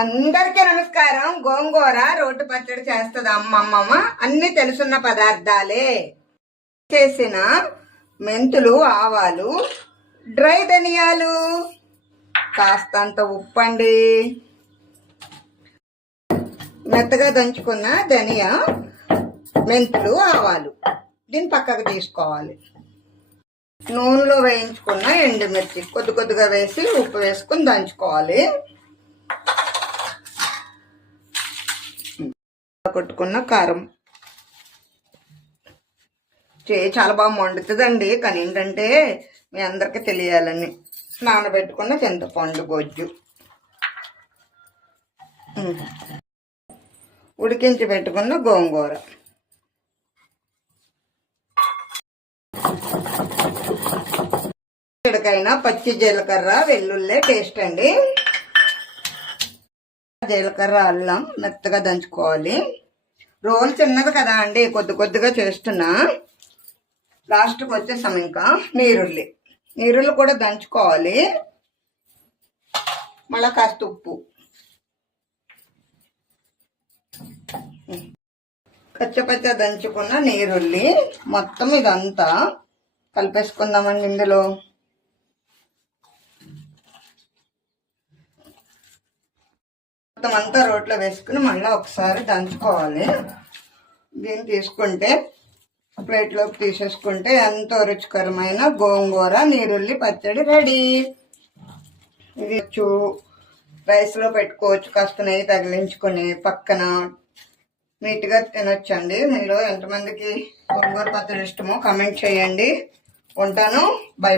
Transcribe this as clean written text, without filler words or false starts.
అందరికీ నమస్కారం. గోంగూర రోటి పచ్చడి చేస్తుంది అమ్మమ్మ. అన్ని తెలుసున్న పదార్థాలే. చేసిన మెంతులు, ఆవాలు, డ్రై ధనియాలు, కాస్తంత ఉప్పండి, మెత్తగా దంచుకున్న ధనియా, మెంతులు, ఆవాలు. దీన్ని పక్కకు తీసుకోవాలి. నూనెలో వేయించుకున్న ఎండుమిర్చి కొద్ది కొద్దిగా వేసి ఉప్పు వేసుకుని దంచుకోవాలి. కొట్టుకున్న కారం చాలా బాగా వండుతుందండి. కానీ ఏంటంటే మీ అందరికి తెలియాలని నానబెట్టుకున్న చింతపండు గొజ్జు, ఉడికించి పెట్టుకున్న గోంగూర, ఎక్కడికైనా పచ్చి జీలకర్ర, వెల్లుల్లి టేస్ట్ అండి. జీలకర్ర, అల్లం మెత్తగా దంచుకోవాలి. రోల్ చిన్నది కదా అండి, కొద్ది కొద్దిగా చేస్తున్నా. లాస్ట్కి వచ్చేసాం. ఇంకా నీరుల్లి కూడా దంచుకోవాలి. మళ్ళీ కాస్త ఉప్పు, కచ్చపచ్చ దంచుకున్న నీరుల్లి మొత్తం ఇదంతా కలిపేసుకుందామండి. ఇందులో మొత్తం అంతా రోట్లో వేసుకుని మళ్ళీ ఒకసారి దంచుకోవాలి. దీన్ని తీసుకుంటే ప్లేట్లోకి తీసేసుకుంటే ఎంతో రుచికరమైన గోంగూర నీరుల్లి పచ్చడి రెడీ. ఇది రైస్లో పెట్టుకోవచ్చు. కాస్త నెయ్యి తగిలించుకొని పక్కన నీట్గా తినొచ్చండి. మీలో ఎంతమందికి గోంగూర పచ్చడి ఇష్టమో కామెంట్ చేయండి. ఉంటాను. బై.